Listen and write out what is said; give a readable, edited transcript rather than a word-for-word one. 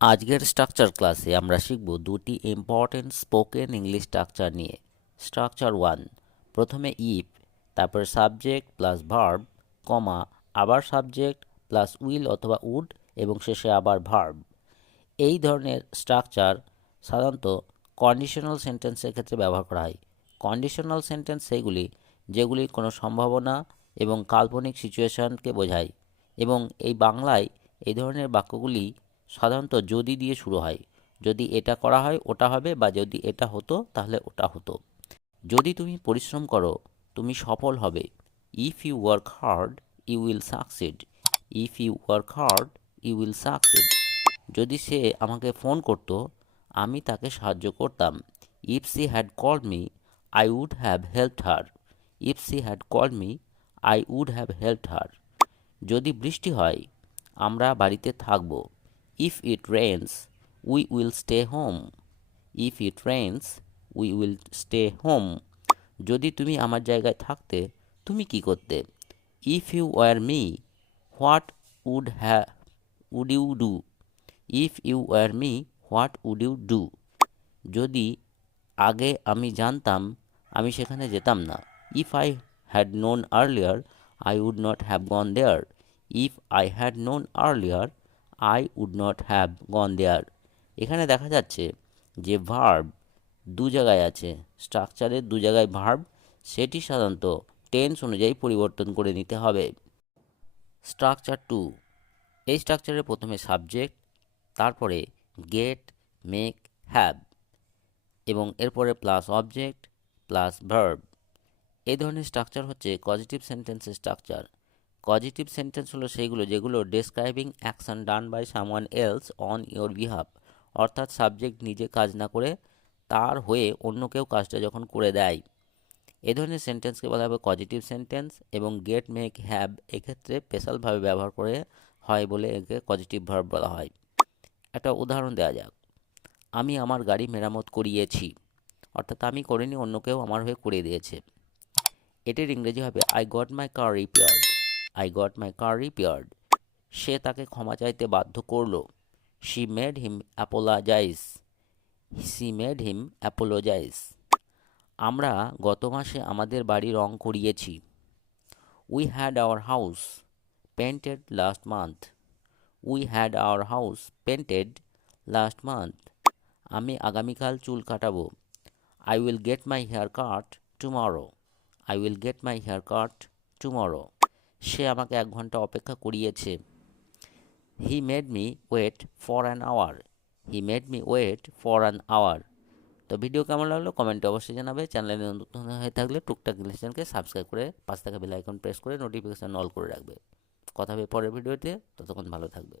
আজকের স্ট্রাকচার ক্লাসে আমরা শিখব দুটি ইম্পর্টেন্ট স্পোকেন ইংলিশ স্ট্রাকচার নিয়ে। স্ট্রাকচার 1, প্রথমে ইফ, তারপর সাবজেক্ট প্লাস ভার্ব, কমা, আবার সাবজেক্ট প্লাস উইল অথবা উড এবং শেষে আবার ভার্ব। এই ধরনের স্ট্রাকচার সাধারণত কন্ডিশনাল সেন্টেন্সের ক্ষেত্রে ব্যবহার করা হয়। কন্ডিশনাল সেন্টেন্স সেইগুলি যেগুলির কোনো সম্ভাবনা এবং কাল্পনিক সিচুয়েশনকে বোঝায়, এবং এই বাংলায় এই ধরনের বাক্যগুলি সাধারণত যদি দিয়ে শুরু হয়। যদি এটা করা হয় ওটা হবে, বা যদি এটা হতো তাহলে ওটা হতো। যদি তুমি পরিশ্রম করো তুমি সফল হবে। If you work hard you will succeed. If you work hard you will succeed. যদি সে আমাকে ফোন করত আমি তাকে সাহায্য করতাম। If she had called me I would have helped her. If she had called me I would have helped her. যদি বৃষ্টি হয় আমরা বাড়িতে থাকব। If it rains we will stay home. If it rains we will stay home. যদি তুমি আমার জায়গায় থাকতে তুমি কি করতে? If you were me what would you do. If you were me what would you do. যদি আগে আমি জানতাম আমি সেখানে যেতাম না। If I had known earlier I would not have gone there. If I had known earlier I would not have gone there. এখানে দেখা যাচ্ছে যে ভার্ব দু জায়গায় আছে, স্ট্রাকচারের দু জায়গায় ভার্ব, সেটি সাধারণত টেন্স অনুযায়ী পরিবর্তন করে নিতে হবে। স্ট্রাকচার 2, এই স্ট্রাকচারে প্রথমে সাবজেক্ট, তারপরে গেট, মেক, হ্যাভ এবং এরপরে প্লাস অবজেক্ট প্লাস ভার্ব। এই ধরনের স্ট্রাকচার হচ্ছে পজিটিভ সেন্টেন্সের স্ট্রাকচার। পজিটিভ সেন্টেন্স হলো সেইগুলো যেগুলো describing action done by someone else on your behalf, অর্থাৎ সাবজেক্ট নিজে কাজ না করে তার হয়ে অন্য কেউ কাজটা যখন করে দেয়। এই ধরনের সেন্টেন্সকে বলা হবে পজিটিভ সেন্টেন্স, এবং গেট, মেক, হ্যাভ এক্ষেত্রে স্পেশালভাবে ব্যবহার করে হয় বলে একে পজিটিভ ভার্ব বলা হয়। একটা উদাহরণ দেওয়া যাক। আমি আমার গাড়ি মেরামত করিয়েছি, অর্থাৎ আমি করিনি, অন্য কেউ আমার হয়ে করে দিয়েছে। এটির ইংরেজি হবে I got my car repaired. I got my car repaired. সে তাকে ক্ষমা চাইতে বাধ্য করলো। She made him apologise. She made him apologise. আমরা গত মাসে আমাদের বাড়ি রং করিয়েছি। We had our house painted last month. We had our house painted last month. আমি আগামীকাল চুল কাটাবো। I will get my hair cut tomorrow. I will get my hair cut tomorrow. সে আমাকে 1 ঘন্টা অপেক্ষা করিয়েছে। He made me wait for an hour. He made me wait for an hour. তো ভিডিও কেমন লাগলো কমেন্টে অবশ্যই জানাবে। চ্যানেলে নতুন হয়ে থাকলে টুকটাক ইংলিশ চ্যানেলকে সাবস্ক্রাইব করে পাশে থাকা বেল আইকন প্রেস করে নোটিফিকেশন অল করে রাখবে। কথা হবে পরের ভিডিওতে, ততক্ষণ ভালো থাকবে।